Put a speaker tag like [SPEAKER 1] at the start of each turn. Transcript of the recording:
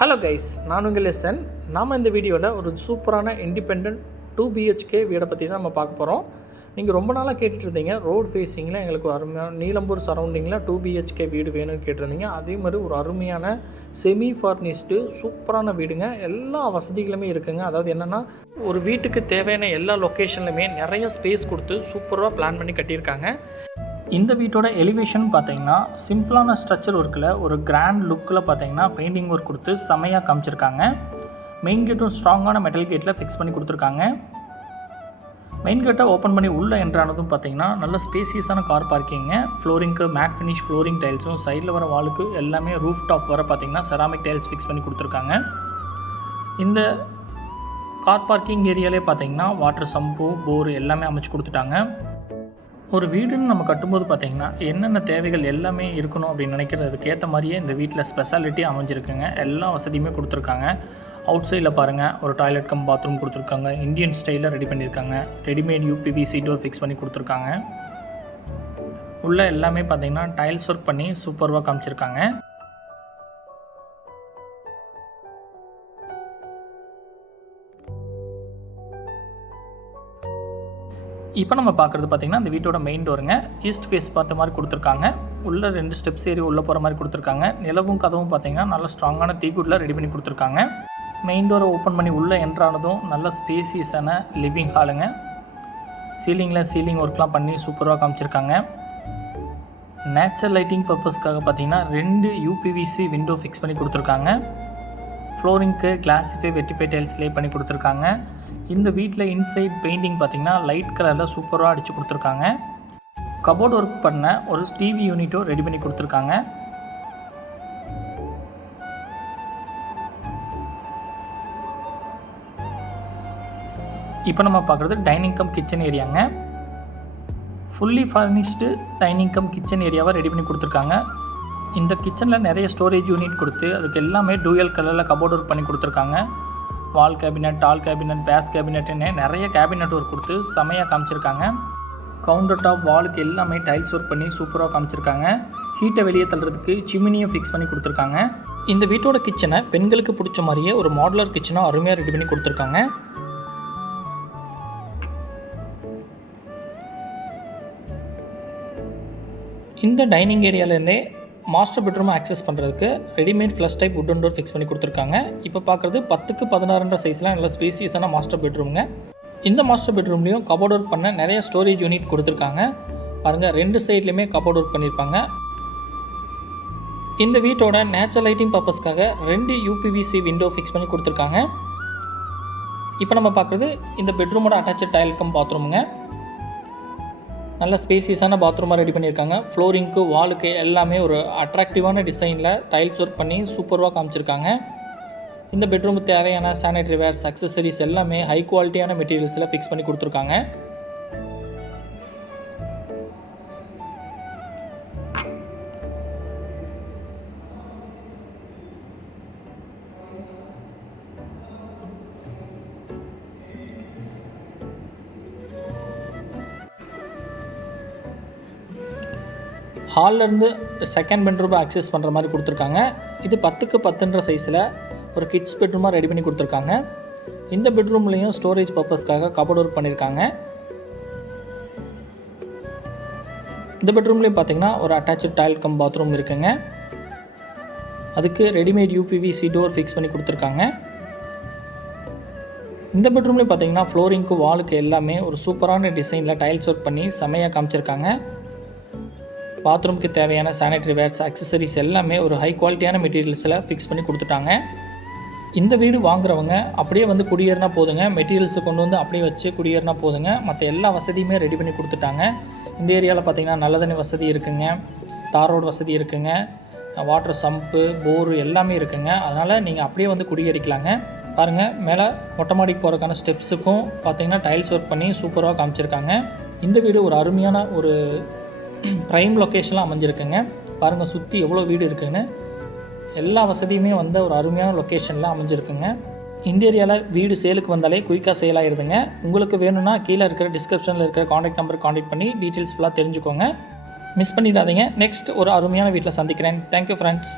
[SPEAKER 1] Hello guys நான் உங்கள் SN நாம் இந்த வீடியோவில் ஒரு சூப்பரான இண்டிபெண்ட் டூ பிஹெச்கே வீடை பற்றி தான் நம்ம பார்க்க போகிறோம் நீங்கள் ரொம்ப நாளாக கேட்டுட்டு இருந்தீங்க ஃபேஸிங்கில் எங்களுக்கு அருமையான நீலம்பூர் சரௌண்டிங்கில் டூ பிஹெச்கே வீடு வேணும்னு கேட்டிருந்தீங்க. அதே மாதிரி ஒரு அருமையான செமி ஃபர்னிஷ்டு சூப்பரான வீடுங்க. எல்லா வசதிகளுமே இருக்குங்க. அதாவது என்னென்னா ஒரு வீட்டுக்கு தேவையான எல்லா லொக்கேஷன்லையுமே நிறைய ஸ்பேஸ் கொடுத்து சூப்பராக பிளான் பண்ணி கட்டியிருக்காங்க. இந்த வீட்டோட எலிவேஷன் பார்த்தீங்கன்னா சிம்பிளான ஸ்ட்ரக்சர் ஒர்க்கில் ஒரு கிராண்ட் லுக்கில் பார்த்தீங்கன்னா பெயிண்டிங் ஒர்க் கொடுத்து செமையாக காமிச்சிருக்காங்க. மெயின் கேட்டும் ஸ்ட்ராங்கான மெட்டல் கேட்டில் ஃபிக்ஸ் பண்ணி கொடுத்துருக்காங்க. மெயின் கேட்டை ஓப்பன் பண்ணி உள்ளே என்றானதும் பார்த்தீங்கன்னா நல்ல ஸ்பேசியஸான கார் பார்க்கிங்க ஃப்ளோரிங்க்கு மேட் ஃபினிஷ் ஃப்ளோரிங் டைல்ஸும் சைடில் வர வாலுக்கு எல்லாமே ரூஃப் டாப் வர பார்த்தீங்கன்னா செராமிக் டைல்ஸ் ஃபிக்ஸ் பண்ணி கொடுத்துருக்காங்க. இந்த கார் பார்க்கிங் ஏரியாலே பார்த்தீங்கன்னா வாட்டர் சம்பு போர் எல்லாமே அமைச்சு கொடுத்துட்டாங்க. ஒரு வீடுன்னு நம்ம கட்டும்போது பார்த்தீங்கன்னா என்னென்ன தேவைகள் எல்லாமே இருக்கணும் அப்படின்னு நினைக்கிறதுக்கு ஏற்ற மாதிரியே இந்த வீட்டில் ஸ்பெஷாலிட்டி அமைஞ்சிருக்குங்க. எல்லா வசதியுமே கொடுத்துருக்காங்க. அவுட் சைடில் பாருங்கள் ஒரு டாய்லெட் கம் பாத்ரூம் கொடுத்துருக்காங்க. இந்தியன் ஸ்டைலில் ரெடி பண்ணியிருக்காங்க. ரெடிமேட் யூபிவிசி டோர் ஃபிக்ஸ் பண்ணி கொடுத்துருக்காங்க. உள்ளே எல்லாமே பார்த்திங்கன்னா டைல்ஸ் ஒர்க் பண்ணி சூப்பர்வாக காமிச்சிருக்காங்க. இப்போ நம்ம பார்க்குறது பார்த்தீங்கன்னா அந்த வீட்டோட மெயின் டோருங்க ஈஸ்ட் ஃபேஸ் பார்த்த மாதிரி கொடுத்துருக்காங்க. உள்ளே ரெண்டு ஸ்டெப்ஸ் ஏறி உள்ளே போகிற மாதிரி கொடுத்துருக்காங்க. நிலவும் கதவும் பார்த்தீங்கன்னா நல்ல ஸ்ட்ராங்கான தீக்குட்டில் ரெடி பண்ணி கொடுத்துருக்காங்க. மெயின் டோரை ஓப்பன் பண்ணி உள்ளே என்ட்ரானதும் நல்ல ஸ்பேசியஸான லிவிங் ஹாலுங்க சீலிங்கில் சீலிங் ஒர்க்லாம் பண்ணி சூப்பராக காமிச்சிருக்காங்க. நேச்சர் லைட்டிங் பர்பஸ்க்காக பார்த்தீங்கன்னா ரெண்டு யூபிவிசி விண்டோ ஃபிக்ஸ் பண்ணி கொடுத்துருக்காங்க. ஃப்ளோரிங்க்கு கிளாஸிஃபை வெட்டிஃபை டைல்ஸ் லே பண்ணி கொடுத்துருக்காங்க. இந்த வீட்டில் இன்சைட் பெயிண்டிங் பார்த்திங்கன்னா லைட் கலரில் சூப்பராக அடித்து கொடுத்துருக்காங்க. கபோர்ட் ஒர்க் பண்ண ஒரு டிவி யூனிட்டும் ரெடி பண்ணி கொடுத்துருக்காங்க. இப்போ நம்ம பார்க்குறது dining cum kitchen ஏரியாங்க fully furnished dining cum kitchen ஏரியாவை ரெடி பண்ணி கொடுத்துருக்காங்க. இந்த கிச்சனில் நிறைய ஸ்டோரேஜ் யூனிட் கொடுத்து அதுக்கு எல்லாமே டூயல் கலரில் கபோர்ட் ஒர்க் பண்ணி கொடுத்துருக்காங்க. Wall cabinet tall cabinet base கேபினட்னு நிறைய கேபினட் ஒர்க் கொடுத்து செமையாக காமிச்சிருக்காங்க. கவுண்டர் டாப் வாலுக்கு எல்லாமே டைல்ஸ் ஒர்க் பண்ணி சூப்பராக காமிச்சிருக்காங்க. ஹீட்டை வெளியே தள்ளுறதுக்கு சிமினியும் ஃபிக்ஸ் பண்ணி கொடுத்துருக்காங்க. இந்த வீட்டோட கிச்சனை பெண்களுக்கு பிடிச்ச மாதிரியே ஒரு மாடுலர் கிச்சனாக அருமையாக ரெடி பண்ணி கொடுத்துருக்காங்க. இந்த டைனிங் ஏரியாலேருந்தே மாஸ்டர் பெட்ரூமை ஆக்சஸ் பண்ணுறதுக்கு readymade flush type wooden door fix பண்ணி கொடுத்துருக்காங்க. இப்போ பார்க்குறது பத்துக்கு பதினாறுன்ற சைஸ்லாம் நல்ல ஸ்பேசியஸான மாஸ்டர் பெட்ரூமுங்க. இந்த மாஸ்டர் பெட்ரூம்லேயும் கபோர்ட் ஒர்க் பண்ண நிறைய ஸ்டோரேஜ் யூனிட் கொடுத்துருக்காங்க. பாருங்கள் ரெண்டு சைட்லேயுமே கபோர்ட் ஒர்க் பண்ணியிருப்பாங்க இந்த வீட்டோட நேச்சுரல் லைட்டிங் பர்பஸ்க்காக ரெண்டு யூபிவிசி விண்டோ ஃபிக்ஸ் பண்ணி கொடுத்துருக்காங்க. இப்போ நம்ம பார்க்குறது இந்த பெட்ரூமோட அட்டாச்சு டைல்கம் பாத்ரூமுங்க நல்ல ஸ்பேசியஸான பாத்ரூமாக ரெடி பண்ணியிருக்காங்க. ஃப்ளோரிங்க்கு வாலுக்கு எல்லாமே ஒரு அட்ராக்டிவான டிசைனில் டைல்ஸ் ஒர்க் பண்ணி சூப்பராக காமிச்சிருக்காங்க. இந்த பெட்ரூமுக்கு தேவையான சானிடரி வேர்ஸ் அக்சசரிஸ் எல்லாமே ஹை குவாலிட்டியான மெட்டீரியல்ஸில் ஃபிக்ஸ் பண்ணி கொடுத்துருக்காங்க. ஹால்லேருந்து செகண்ட் பெட்ரூமை அக்சஸ் பண்ணுற மாதிரி கொடுத்துருக்காங்க. இது பத்துக்கு பத்துன்ற சைஸில் ஒரு கிட்ஸ் பெட்ரூமாக ரெடி பண்ணி கொடுத்துருக்காங்க. இந்த பெட்ரூம்லேயும் ஸ்டோரேஜ் பர்பஸ்க்காக கபோர்ட் ஒர்க் பண்ணியிருக்காங்க இந்த பெட்ரூம்லேயும் பார்த்தீங்கன்னா ஒரு அட்டாச்சு டாய்ல் கம் பாத்ரூம் இருக்குங்க. அதுக்கு ரெடிமேட் யூபிவிசி டோர் ஃபிக்ஸ் பண்ணி கொடுத்துருக்காங்க. இந்த பெட்ரூம்லேயும் பார்த்தீங்கன்னா ஃப்ளோரிங்க்கு வாலுக்கு எல்லாமே ஒரு சூப்பரான டிசைனில் டைல்ஸ் ஒர்க் பண்ணி செமையாக காமிச்சிருக்காங்க. பாத்ரூம்க்கு தேவையான சானிடரி வேர்ஸ் அக்சசரிஸ் எல்லாமே ஒரு ஹை குவாலிட்டியான மெட்டீரியல்ஸில் ஃபிக்ஸ் பண்ணி கொடுத்துட்டாங்க. இந்த வீடு வாங்குறவங்க அப்படியே வந்து குடியேறினா போதுங்க. மெட்டீரியல்ஸை கொண்டு வந்து அப்படியே வச்சு குடியேறினா போதுங்க. மற்ற எல்லா வசதியுமே ரெடி பண்ணி கொடுத்துட்டாங்க. இந்த ஏரியாவில் பார்த்தீங்கன்னா நல்ல தண்ணி வசதி இருக்குங்க. தார் ரோடு வசதி இருக்குங்க. வாட்டர் சம்ப்பு போரு எல்லாமே இருக்குங்க. அதனால் நீங்கள் அப்படியே வந்து குடியேறிக்கலாங்க. பாருங்கள் மேலே மொட்டை மாடிக்கு போகிறதுக்கான ஸ்டெப்ஸுக்கும் பார்த்திங்கன்னா டைல்ஸ் ஒர்க் பண்ணி சூப்பராக காமிச்சிருக்காங்க. இந்த வீடு ஒரு அருமையான ஒரு ப்ரைம் லொக்கேஷனில் அமைஞ்சிருக்குங்க. பாருங்கள் சுற்றி எவ்வளோ வீடு இருக்குன்னு. எல்லா வசதியுமே வந்த ஒரு அருமையான லொக்கேஷனில் அமைஞ்சிருக்குங்க. இந்த ஏரியாவில் வீடு சேலுக்கு வந்தாலே குயிக்காக சேல் ஆயிருதுங்க. உங்களுக்கு வேணும்னா கீழே இருக்கிற டிஸ்கிரிப்ஷனில் இருக்கிற காண்டாக்ட் நம்பர் காண்டாக்ட் பண்ணி டீட்டெயில்ஸ் ஃபுல்லாக தெரிஞ்சுக்கோங்க. மிஸ் பண்ணிடாதீங்க. நெக்ஸ்ட் ஒரு அருமையான வீட்டில் சந்திக்கிறேன். Thank you friends